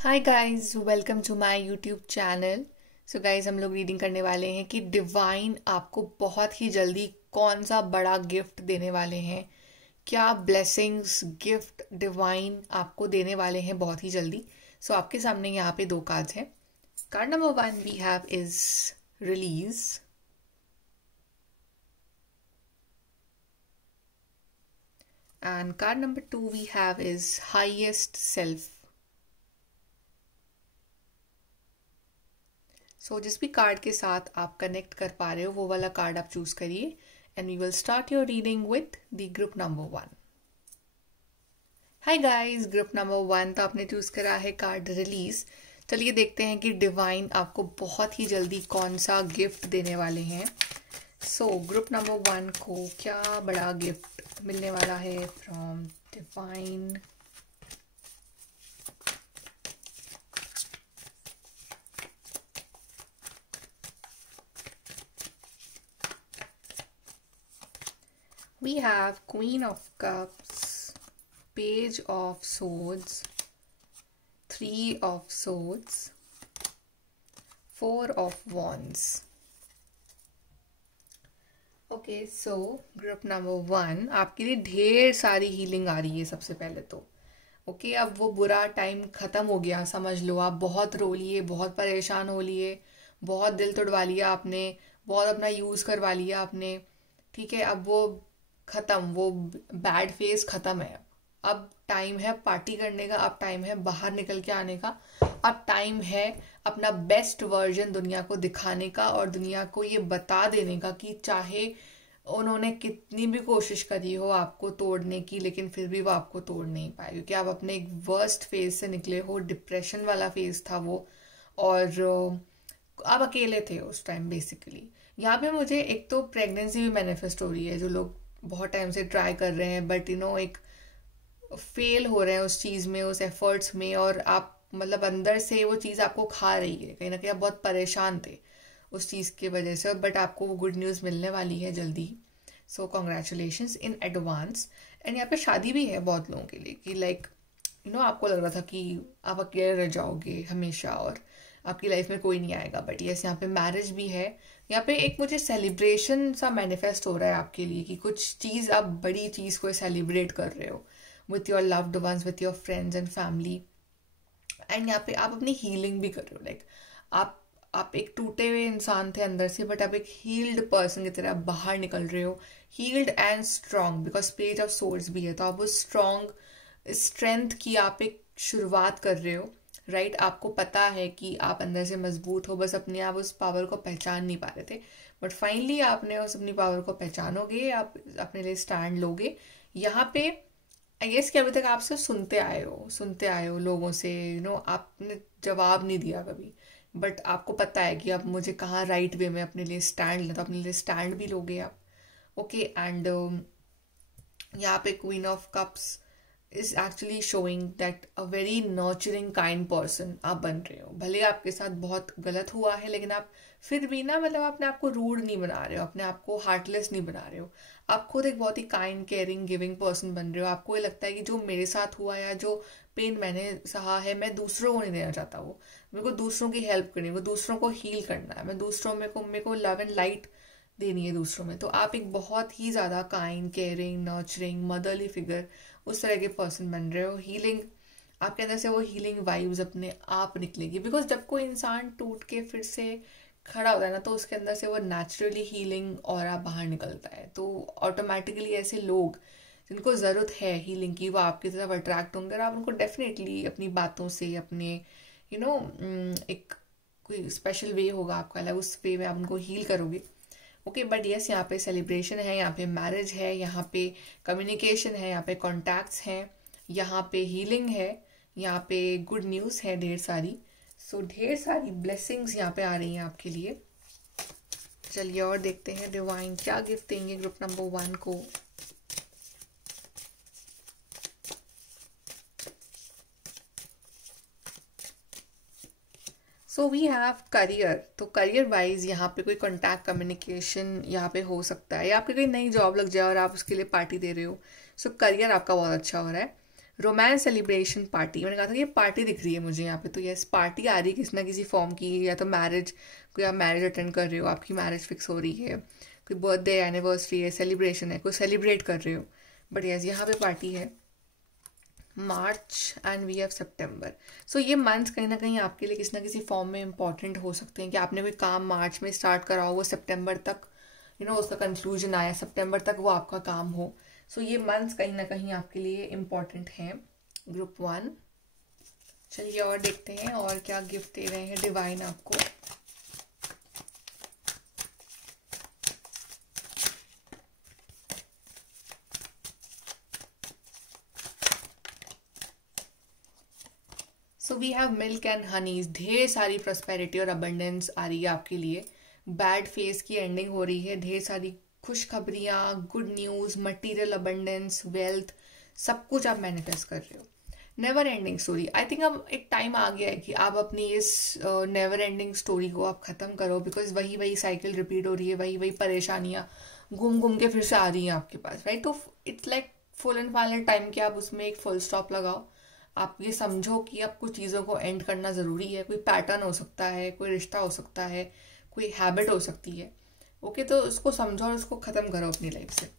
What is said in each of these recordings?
Hi guys, welcome to my YouTube channel. So guys, हम लोग reading करने वाले हैं कि डिवाइन आपको बहुत ही जल्दी कौन सा बड़ा गिफ्ट देने वाले हैं। क्या ब्लेसिंग्स गिफ्ट डिवाइन आपको देने वाले हैं बहुत ही जल्दी। सो आपके सामने यहाँ पे दो कार्ड्स हैं। Card number 1 we have is release and card number 2 we have is highest self. So जिस भी कार्ड के साथ आप कनेक्ट कर पा रहे हो वो वाला कार्ड आप चूज करिए and we will start your reading with the group number 1। Hi guys, group number 1 तो आपने चूज करा है कार्ड रिलीज। चलिए देखते हैं कि डिवाइन आपको बहुत ही जल्दी कौन सा गिफ्ट देने वाले हैं। सो ग्रुप नंबर 1 को क्या बड़ा गिफ्ट मिलने वाला है from divine. We have Queen of Cups, Page of Swords, Three of Swords, Four of Wands. Okay, so group number 1 आपके लिए ढेर सारी हीलिंग आ रही है सबसे पहले तो। ओके, अब वो बुरा टाइम खत्म हो गया, समझ लो। आप बहुत रो लिए, बहुत परेशान हो लिए, बहुत दिल तोड़वा लिया आपने, बहुत अपना यूज़ करवा लिया आपने। ठीक है, अब वो खत्म, वो बैड फेज खत्म है। अब टाइम है पार्टी करने का, अब टाइम है बाहर निकल के आने का, अब टाइम है अपना बेस्ट वर्जन दुनिया को दिखाने का और दुनिया को ये बता देने का कि चाहे उन्होंने कितनी भी कोशिश करी हो आपको तोड़ने की, लेकिन फिर भी वो आपको तोड़ नहीं पाए, क्योंकि आप अपने एक वर्स्ट फेज से निकले हो। डिप्रेशन वाला फेज था वो, और आप अकेले थे उस टाइम बेसिकली। यहाँ पे मुझे एक तो प्रेगनेंसी भी मैनिफेस्ट हो रही है, जो लोग बहुत टाइम से ट्राई कर रहे हैं बट एक फेल हो रहे हैं उस चीज़ में, उस एफर्ट्स में, और आप मतलब अंदर से वो चीज़ आपको खा रही है। कहीं ना कहीं आप बहुत परेशान थे उस चीज़ की वजह से, बट आपको वो गुड न्यूज़ मिलने वाली है जल्दी। सो कॉन्ग्रेचुलेशंस इन एडवांस। एंड यहाँ पे शादी भी है बहुत लोगों के लिए कि आपको लग रहा था कि आप अकेले रह जाओगे हमेशा और आपकी लाइफ में कोई नहीं आएगा, बट यस यहाँ पे मैरिज भी है। यहाँ पे एक मुझे सेलिब्रेशन सा मैनिफेस्ट हो रहा है आपके लिए कि कुछ चीज़, आप बड़ी चीज़ को सेलिब्रेट कर रहे हो with your loved ones, with your friends and family. And यहाँ पे आप अपनी हीलिंग भी कर रहे हो। आप एक टूटे हुए इंसान थे अंदर से, बट आप एक हील्ड पर्सन की तरह बाहर निकल रहे हो, healed and strong, because page of swords भी है। तो आप उस स्ट्रांग स्ट्रेंथ की आप एक शुरुआत कर रहे हो, राइट। आपको पता है कि आप अंदर से मजबूत हो, बस अपने आप उस पावर को पहचान नहीं पा रहे थे, बट फाइनली आपने उस अपनी पावर को पहचानोगे, आप अपने लिए स्टैंड लोगे। यहाँ पे आई गेस कि अभी तक आप सिर्फ सुनते आए हो लोगों से, आपने जवाब नहीं दिया कभी, बट आपको पता है कि अब मुझे कहाँ राइट वे में अपने लिए स्टैंड लेना, तो अपने लिए स्टैंड भी लोगे आप। ओके, एंड यहाँ पे queen of cups is actually showing that a very nurturing kind person आप बन रहे हो। भले आपके साथ बहुत गलत हुआ है, लेकिन आप फिर भी मतलब अपने आप को रूड नहीं बना रहे हो, अपने आप को हार्टलेस नहीं बना रहे हो। आप खुद एक बहुत ही काइंड, केयरिंग, गिविंग पर्सन बन रहे हो। आपको ये लगता है कि जो मेरे साथ हुआ या जो पेन मैंने सहा है, मैं दूसरों को नहीं देना चाहता। वो मेरे को दूसरों की हेल्प करनी है, वो दूसरों को हील करना है, मैं दूसरों में को मेरे को लव एंड लाइट देनी है दूसरों में। तो आप एक बहुत ही ज़्यादा kind, caring, nurturing, motherly figure उस तरह के पर्सन बन रहे हो। हीलिंग, आपके अंदर से वो हीलिंग वाइब्स अपने आप निकलेगी, बिकॉज जब कोई इंसान टूट के फिर से खड़ा होता है ना, तो उसके अंदर से वो नेचुरली हीलिंग ऑरा बाहर निकलता है। तो ऑटोमेटिकली ऐसे लोग जिनको ज़रूरत है हीलिंग की, वो आपकी तरफ अट्रैक्ट होंगे, और आप उनको डेफिनेटली अपनी बातों से, अपने एक कोई स्पेशल वे होगा आपका अलग, उस वे में आप उनको हील करोगे। ओके, बट यस यहाँ पे सेलिब्रेशन है, यहाँ पे मैरिज है, यहाँ पे कम्युनिकेशन है, यहाँ पे कॉन्टैक्ट्स हैं, यहाँ पे हीलिंग है, यहाँ पे गुड न्यूज़ है ढेर सारी। सो ढेर सारी ब्लेसिंग्स यहाँ पे आ रही हैं आपके लिए। चलिए और देखते हैं डिवाइन क्या गिफ्ट देंगे ग्रुप नंबर 1 को। So we have career. तो करियर वाइज यहाँ पे कोई कॉन्टैक्ट, कम्युनिकेशन यहाँ पे हो सकता है, या आपकी कोई नई जॉब लग जाए और आप उसके लिए पार्टी दे रहे हो। सो करियर आपका बहुत अच्छा हो रहा है। रोमांस सेलिब्रेशन पार्टी, मैंने कहा था कि पार्टी दिख रही है मुझे यहाँ पे, तो यस पार्टी आ रही है किसी ना किसी फॉर्म की, या तो मैरिज, कोई आप मैरिज अटेंड कर रहे हो, आपकी मैरिज फिक्स हो रही है, कोई बर्थडे एनिवर्सरी है, सेलिब्रेशन है, कोई सेलिब्रेट कर रहे हो, बट यस यहाँ पे पार्टी है। मार्च एंड वी हैव सितंबर। सो ये मंथ कहीं ना कहीं आपके लिए किसी ना किसी फॉर्म में इंपॉर्टेंट हो सकते हैं कि आपने कोई काम मार्च में स्टार्ट करा हो, वो सितंबर तक उसका कंक्लूजन आया, सितंबर तक वो आपका काम हो। सो ये मंथ्स कहीं ना कहीं आपके लिए इम्पॉर्टेंट हैं। ग्रुप 1, चलिए और देखते हैं और क्या गिफ्ट दे रहे हैं डिवाइन आपको। So we have milk and honeys, ढेर सारी प्रॉस्पेरिटी और अबंडेंस आ रही है आपके लिए। बैड फेज की एंडिंग हो रही है, ढेर सारी खुशखबरियाँ, good news, material abundance, wealth, सब कुछ आप मैनिफेस्ट कर रहे हो। Never ending story, I think अब एक टाइम आ गया है कि आप अपनी इस नेवर एंडिंग स्टोरी को आप ख़त्म करो, बिकॉज वही वही साइकिल रिपीट हो रही है, वही वही परेशानियाँ घूम घूम के फिर से आ रही हैं आपके पास, राइट। तो it's like full and final time कि आप उसमें एक फुल स्टॉप लगाओ। आप ये समझो कि अब कुछ चीज़ों को एंड करना ज़रूरी है। कोई पैटर्न हो सकता है, कोई रिश्ता हो सकता है, कोई हैबिट हो सकती है, ओके। तो उसको समझो और उसको ख़त्म करो अपनी लाइफ से।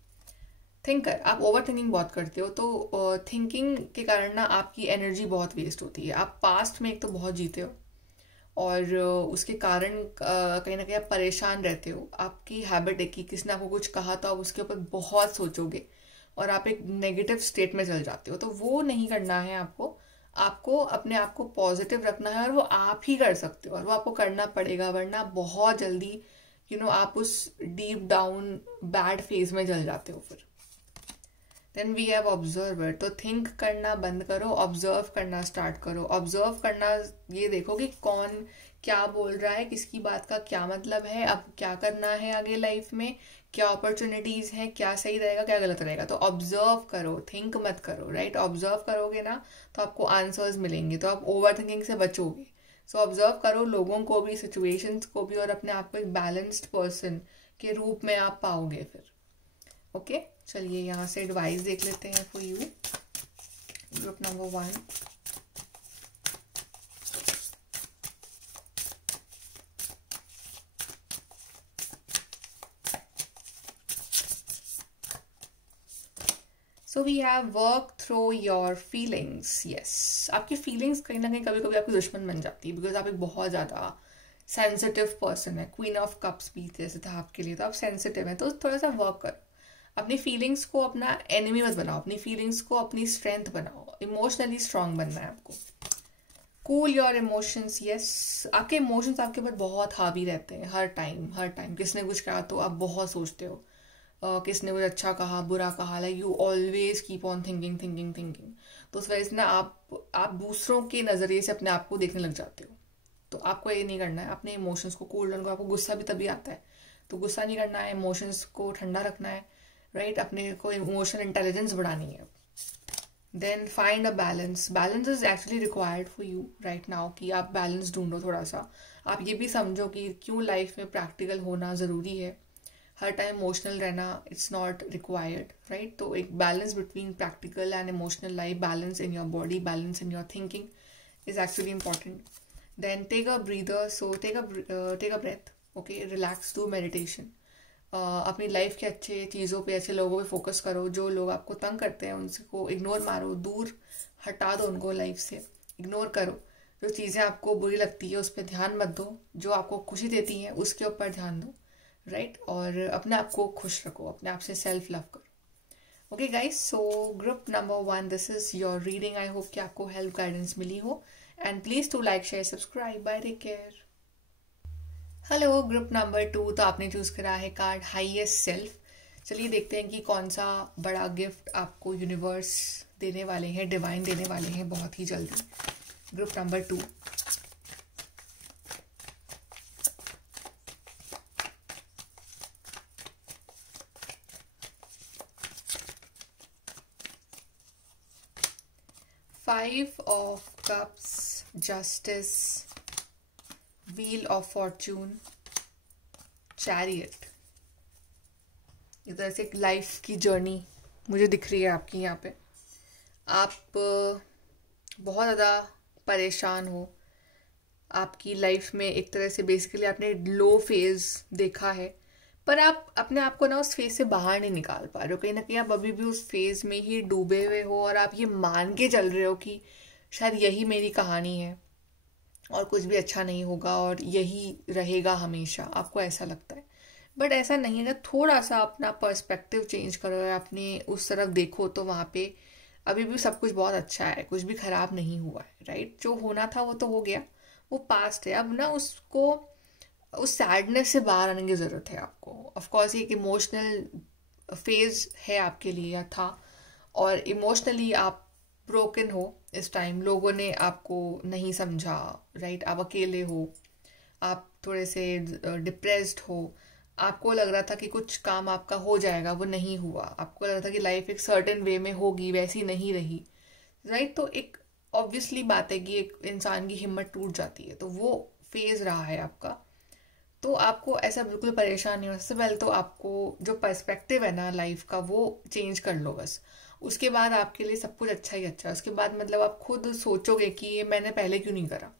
थिंक कर, आप ओवर थिंकिंग बहुत करते हो, तो थिंकिंग के कारण ना आपकी एनर्जी बहुत वेस्ट होती है। आप पास्ट में एक तो बहुत जीते हो, और उसके कारण कहीं ना कहीं आप परेशान रहते हो। आपकी हैबिट है कि किसी ने आपको कुछ कहा तो आप उसके ऊपर बहुत सोचोगे और आप एक नेगेटिव स्टेट में चल जाते हो। तो वो नहीं करना है आपको। आपको अपने आप को पॉजिटिव रखना है, और वो आप ही कर सकते हो, और वो आपको करना पड़ेगा, वरना बहुत जल्दी आप उस डीप डाउन बैड फेज में चल जाते हो फिर। देन वी हैव ऑब्जर्वर, तो थिंक करना बंद करो, ऑब्जर्व करना स्टार्ट करो। ऑब्जर्व करना, ये देखो कि कौन क्या बोल रहा है, किसकी बात का क्या मतलब है, अब क्या करना है आगे लाइफ में, क्या अपॉर्चुनिटीज हैं, क्या सही रहेगा, क्या गलत रहेगा। तो ऑब्जर्व करो, थिंक मत करो, राइट। ऑब्जर्व करोगे ना तो आपको आंसर्स मिलेंगे, तो आप ओवर थिंकिंग से बचोगे। सो ऑब्जर्व करो लोगों को भी, सिचुएशंस को भी, और अपने आप को एक बैलेंस्ड पर्सन के रूप में आप पाओगे फिर, ओके। चलिए यहाँ से एडवाइस देख लेते हैं for you. Group number 1, so we have work through your feelings. Yes, आपकी फीलिंग्स कहीं ना कहीं कभी कभी आपकी दुश्मन बन जाती है, बिकॉज आप एक बहुत ज़्यादा सेंसिटिव पर्सन है। क्वीन ऑफ कप्स भी जैसे था आपके लिए, तो आप सेंसिटिव हैं, तो थोड़ा सा वर्क करो। अपनी फीलिंग्स को अपना एनिमी मत बनाओ, अपनी फीलिंग्स को अपनी स्ट्रेंथ बनाओ। इमोशनली स्ट्रांग बनना है आपको। Cool your emotions, yes. आपके इमोशंस आपके ऊपर बहुत हावी रहते हैं हर टाइम, हर टाइम। किसने कुछ कहा तो आप बहुत सोचते हो, किसने कुछ अच्छा कहा, बुरा कहा, like you always keep on thinking thinking thinking. तो उस वजह से ना आप दूसरों के नज़रिए से अपने आप को देखने लग जाते हो। तो आपको ये नहीं करना है, अपने इमोशंस को कूल डाउन को। आपको गुस्सा भी तभी आता है, तो गुस्सा नहीं करना है, इमोशंस को ठंडा रखना है, राइट। अपने को इमोशनल इंटेलिजेंस बढ़ानी है। Then find a balance. Balance is actually required for you right now, कि आप बैलेंस ढूंढो थोड़ा सा। आप ये भी समझो कि क्यों लाइफ में प्रैक्टिकल होना ज़रूरी है। हर टाइम इमोशनल रहना इट्स नॉट रिक्वायर्ड, राइट। तो एक balance between practical and emotional life, balance in your body, balance in your thinking is actually important. Then take a breather, so take a breath, okay, relax, do meditation. अपनी life के अच्छे चीज़ों पे, अच्छे लोगों पे फोकस करो। जो लोग आपको तंग करते हैं उनको इग्नोर मारो, दूर हटा दो उनको लाइफ से, इग्नोर करो। जो चीज़ें आपको बुरी लगती है उस पर ध्यान मत दो, जो आपको खुशी देती हैं उसके ऊपर ध्यान दो, राइट। और अपने आप को खुश रखो, अपने आप से सेल्फ लव करो। Okay guys, so group number 1, this is your reading. I hope कि आपको हेल्प गाइडेंस मिली हो, and please to like, share, subscribe. Bye, take care. Hello, group number 2, तो आपने चूज करा है कार्ड हाईएस्ट सेल्फ। चलिए देखते हैं कि कौन सा बड़ा गिफ्ट आपको यूनिवर्स देने वाले हैं, डिवाइन देने वाले हैं बहुत ही जल्दी। Group number 2, five of cups, justice, wheel of Fortune, chariot. इधर से एक लाइफ की जर्नी मुझे दिख रही है आपकी यहाँ पे। आप बहुत ज़्यादा परेशान हो, आपकी लाइफ में एक तरह से बेसिकली आपने लो फेज देखा है, पर आप अपने आप को ना उस फेज से बाहर नहीं निकाल पा रहे हो। कहीं ना कहीं आप अभी भी उस फेज में ही डूबे हुए हो और आप ये मान के चल रहे हो कि शायद यही मेरी कहानी है और कुछ भी अच्छा नहीं होगा और यही रहेगा हमेशा, आपको ऐसा लगता है। बट ऐसा नहीं है। अगर थोड़ा सा अपना पर्सपेक्टिव चेंज करो और अपने उस तरफ देखो तो वहाँ पे अभी भी सब कुछ बहुत अच्छा है, कुछ भी खराब नहीं हुआ है, राइट। जो होना था वो तो हो गया, वो पास्ट है। अब ना उसको, उस सैडनेस से बाहर आने की ज़रूरत है आपको। ऑफ कोर्स ये एक इमोशनल फेज है आपके लिए या था, और इमोशनली आप ब्रोकन हो इस टाइम। लोगों ने आपको नहीं समझा, राइट। आप अकेले हो, आप थोड़े से डिप्रेस्ड हो, आपको लग रहा था कि कुछ काम आपका हो जाएगा, वो नहीं हुआ। आपको लग रहा था कि लाइफ एक सर्टेन वे में होगी, वैसी नहीं रही, राइट। तो एक ऑब्वियसली बात है कि एक इंसान की हिम्मत टूट जाती है, तो वो फेज रहा है आपका। तो आपको ऐसा बिल्कुल परेशान नहीं हो। सबसे पहले तो आपको जो पर्सपेक्टिव है ना लाइफ का, वो चेंज कर लो बस। उसके बाद आपके लिए सब कुछ अच्छा ही अच्छा है। उसके बाद मतलब आप खुद सोचोगे कि ये मैंने पहले क्यों नहीं करा।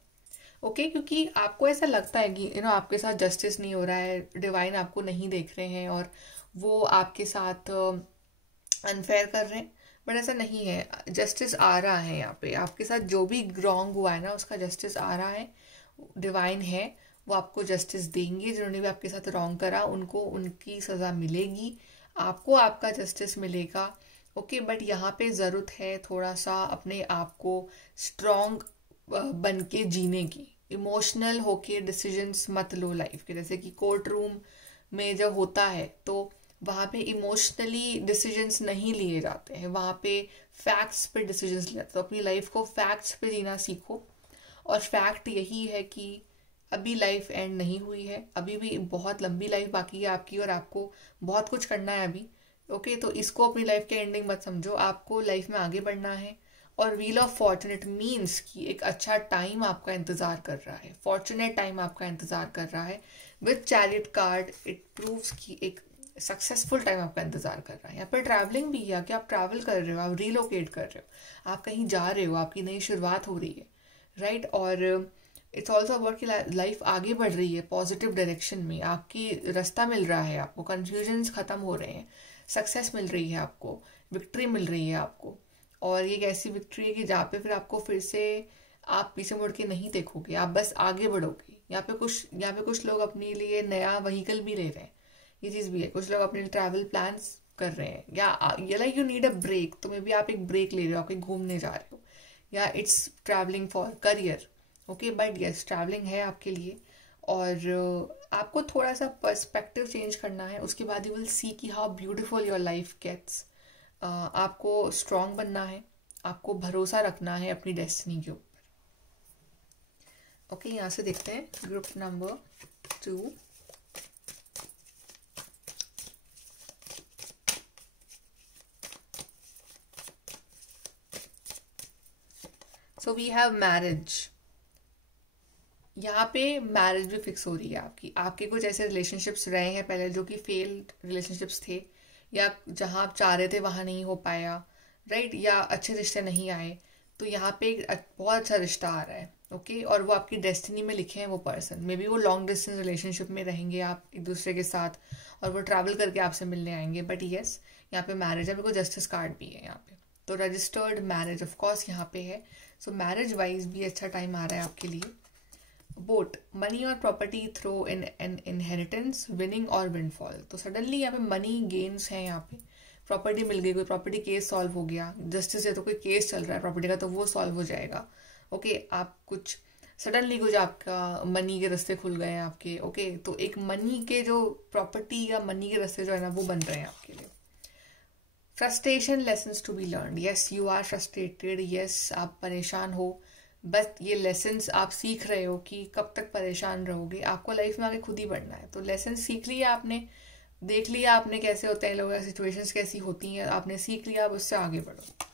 ओके, क्योंकि आपको ऐसा लगता है कि आपके साथ जस्टिस नहीं हो रहा है, डिवाइन आपको नहीं देख रहे हैं और वो आपके साथ अनफेयर कर रहे हैं। बट ऐसा नहीं है, जस्टिस आ रहा है यहाँ पे। आपके साथ जो भी रॉन्ग हुआ है ना, उसका जस्टिस आ रहा है। डिवाइन है, वो आपको जस्टिस देंगे। जिन्होंने भी आपके साथ रॉन्ग करा उनको उनकी सज़ा मिलेगी, आपको आपका जस्टिस मिलेगा। ओके, बट यहाँ पे ज़रूरत है थोड़ा सा अपने आप को स्ट्रॉन्ग बन के जीने की। इमोशनल होके डिसीजंस मत लो लाइफ के। जैसे कि कोर्ट रूम में जब होता है तो वहाँ पे इमोशनली डिसीजंस नहीं लिए जाते हैं, वहाँ पे फैक्ट्स पे डिसीजंस लिए जाते हैं। तो अपनी लाइफ को फैक्ट्स पे जीना सीखो। और फैक्ट यही है कि अभी लाइफ एंड नहीं हुई है, अभी भी बहुत लंबी लाइफ बाकी है आपकी और आपको बहुत कुछ करना है अभी। ओके, तो इसको अपनी लाइफ के एंडिंग मत समझो, आपको लाइफ में आगे बढ़ना है। और व्हील ऑफ फॉर्चुनेट मीन्स कि एक अच्छा टाइम आपका इंतजार कर रहा है, फॉर्चुनेट टाइम आपका इंतजार कर रहा है। With chariot card it proves कि एक सक्सेसफुल टाइम आपका इंतजार कर रहा है। यहाँ पर ट्रैवलिंग भी है कि आप ट्रैवल कर रहे हो, आप रिलोकेट कर रहे हो, आप कहीं जा रहे हो, आपकी नई शुरुआत हो रही है, राइट। और इट्स ऑल्सो अबाउट कि लाइफ आगे बढ़ रही है पॉजिटिव डायरेक्शन में, आपकी रास्ता मिल रहा है आपको, कन्फ्यूजन्स खत्म हो रहे हैं, सक्सेस मिल रही है आपको, विक्ट्री मिल रही है आपको। और ये एक ऐसी विक्ट्री है कि जहाँ पे फिर आपको फिर से आप पीछे मुड़ के नहीं देखोगे, आप बस आगे बढ़ोगे। यहाँ पे कुछ लोग अपने लिए नया व्हीकल भी ले रहे हैं, ये चीज़ भी है। कुछ लोग अपने ट्रैवल प्लान्स कर रहे हैं, या ये like you need a break, तो मे बी आप एक ब्रेक ले रहे हो, आप कहीं घूमने जा रहे हो, या it's travelling for career. Okay, but yes travelling है आपके लिए। और आपको थोड़ा सा पर्सपेक्टिव चेंज करना है, उसके बाद यू विल सी कि how beautiful your life gets. आपको स्ट्रांग बनना है, आपको भरोसा रखना है अपनी डेस्टिनी के ऊपर। ओके, यहाँ से देखते हैं group number 2। So we have marriage. यहाँ पे मैरिज भी फिक्स हो रही है आपकी। आपके कुछ ऐसे रिलेशनशिप्स रहे हैं पहले जो कि फेल्ड रिलेशनशिप्स थे, या जहाँ आप चाह रहे थे वहाँ नहीं हो पाया, राइट, या अच्छे रिश्ते नहीं आए। तो यहाँ पे एक बहुत अच्छा रिश्ता आ रहा है। ओके, और वो आपकी डेस्टिनी में लिखे हैं वो पर्सन। मे बी वो लॉन्ग डिस्टेंस रिलेशनशिप में रहेंगे आप एक दूसरे के साथ, और वो ट्रैवल करके आपसे मिलने आएंगे। बट यस, यहाँ पे मैरिज है, मेरे को जस्टिस कार्ड भी है यहाँ पे। तो रजिस्टर्ड मैरिज ऑफ कोर्स यहाँ पे है। सो मैरिज वाइज भी अच्छा टाइम आ रहा है आपके लिए। बोट मनी और property through in an inheritance, winning और विंडफॉल। तो सडनली यहाँ पे मनी गेन्स हैं, यहाँ पे प्रॉपर्टी मिल गई, कोई प्रॉपर्टी केस सॉल्व हो गया। जस्टिस है तो कोई केस चल रहा है प्रॉपर्टी का, तो वो सॉल्व हो जाएगा। ओके, आप कुछ सडनली कुछ आपका मनी के रास्ते खुल गए हैं आपके। ओके, तो एक मनी के जो प्रॉपर्टी या मनी के रास्ते जो है ना वो बन रहे हैं आपके लिए। Frustration lessons to be learn. Yes, you are frustrated, yes आप परेशान हो, बस ये लेसन्स आप सीख रहे हो कि कब तक परेशान रहोगे। आपको लाइफ में आगे खुद ही बढ़ना है। तो लेसन सीख लिया आपने, देख लिया आपने कैसे होते हैं लोग, सिचुएशंस कैसी होती हैं, आपने सीख लिया, अब उससे आगे बढ़ो,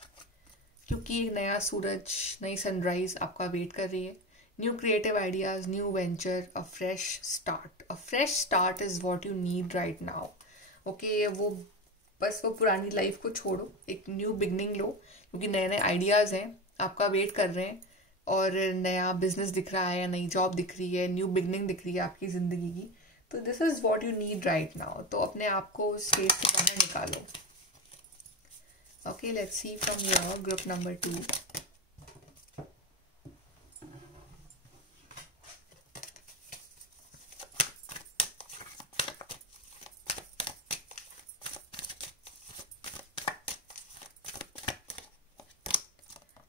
क्योंकि एक नया सूरज, नई सनराइज आपका वेट कर रही है। New creative ideas, new venture, a fresh start. A fresh start is what you need right now. Okay, वो बस वो पुरानी लाइफ को छोड़ो, एक न्यू बिगनिंग लो, क्योंकि नए नए आइडियाज़ हैं आपका वेट कर रहे हैं, और नया बिजनेस दिख रहा है या नई जॉब दिख रही है, न्यू बिगनिंग दिख रही है आपकी ज़िंदगी की। तो this is what you need right now. तो अपने आप को स्पेस से बाहर निकालो। Okay, let's see from your group number 2।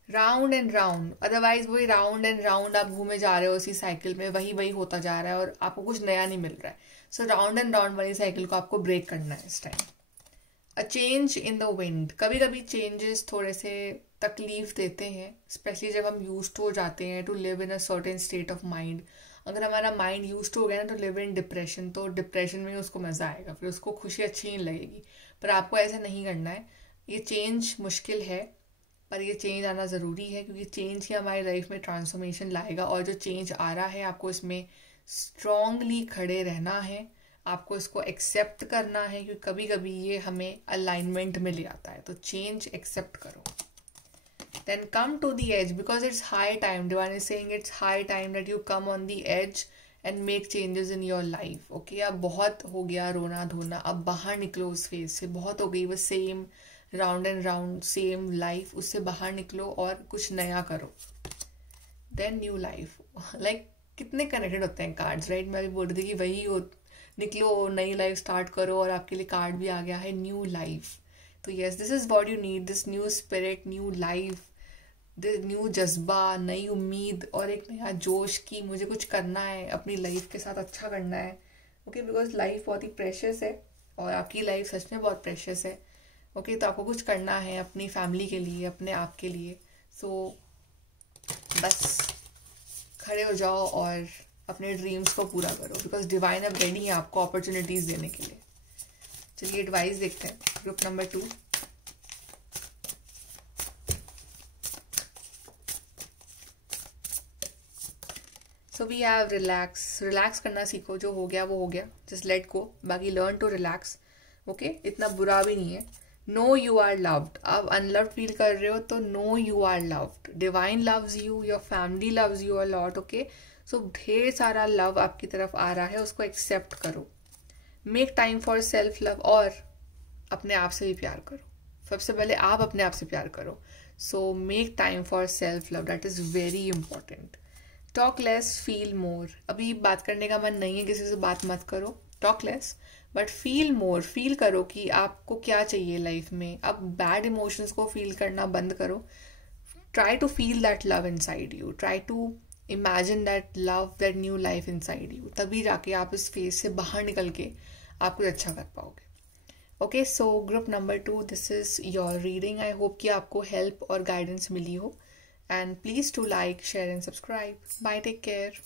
Round and round, otherwise वही राउंड एंड राउंड आप घूमे जा रहे हो उसी साइकिल में, वही वही होता जा रहा है और आपको कुछ नया नहीं मिल रहा है। सो राउंड एंड राउंड वाली साइकिल को आपको ब्रेक करना है इस time. A change in the wind, कभी कभी चेंजेस थोड़े से तकलीफ देते हैं, स्पेशली जब हम यूज्ड हो जाते हैं to live in a certain state of mind. अगर हमारा माइंड यूज्ड हो गया ना टू लिव इन डिप्रेशन, तो डिप्रेशन में उसको मज़ा आएगा, फिर उसको खुशी अच्छी नहीं लगेगी। पर आपको ऐसा नहीं करना है। ये चेंज मुश्किल है, पर ये चेंज आना ज़रूरी है, क्योंकि चेंज ही हमारी लाइफ में ट्रांसफॉर्मेशन लाएगा। और जो चेंज आ रहा है आपको इसमें स्ट्रांगली खड़े रहना है, आपको इसको एक्सेप्ट करना है, क्योंकि कभी कभी ये हमें अलाइनमेंट में ले आता है। तो चेंज एक्सेप्ट करो। Then come to the edge, because it's high time, divine is saying it's high time that you come on the edge and make changes in your life. Okay, अब बहुत हो गया रोना धोना, अब बाहर निकलो उस फेज से। बहुत हो गई वो same round and round same life, उससे बाहर निकलो और कुछ नया करो। देन न्यू लाइफ, लाइक कितने कनेक्टेड होते हैं कार्ड्स, राइट। मैं भी बोल रही थी कि वही हो, निकलो नई लाइफ स्टार्ट करो, और आपके लिए कार्ड भी आ गया है न्यू लाइफ। तो yes, this is what you need, this new spirit, new life, this new जज्बा, नई उम्मीद और एक नया जोश कि मुझे कुछ करना है, अपनी लाइफ के साथ अच्छा करना है। ओके, बिकॉज लाइफ बहुत ही प्रेशियस है और आपकी लाइफ सच में बहुत प्रेशियस है। ओके, तो आपको कुछ करना है अपनी फैमिली के लिए, अपने आप के लिए। सो बस खड़े हो जाओ और अपने ड्रीम्स को पूरा करो, बिकॉज डिवाइन अब रेडी है आपको अपॉर्चुनिटीज देने के लिए। चलिए एडवाइस देखते हैं group number 2। So we have relax, relax करना सीखो, जो हो गया वो हो गया, जस्ट लेट गो, बाकी लर्न टू रिलैक्स। ओके, इतना बुरा भी नहीं है। नो यू आर लव्ड, आप अनलव्ड फील कर रहे हो तो no you are loved, divine loves you, your family loves you a lot. Okay, so ढेर सारा लव आपकी तरफ आ रहा है, उसको एक्सेप्ट करो। Make time for self love, और अपने आप से भी प्यार करो। सबसे पहले आप अपने आप से प्यार करो। So make time for self love, that is very important. Talk less feel more, अभी बात करने का मन नहीं है, किसी से बात मत करो, talk less, but feel more, feel करो कि आपको क्या चाहिए लाइफ में। अब बैड इमोशंस को फील करना बंद करो। Try to feel that love inside you, try to imagine that love, that new life inside you, तभी जाके आप इस फेज से बाहर निकल के आप कुछ अच्छा कर पाओगे। Okay, so group number 2, this is your reading. I hope कि आपको हेल्प और गाइडेंस मिली हो, and please to like, share and subscribe. Bye, take care.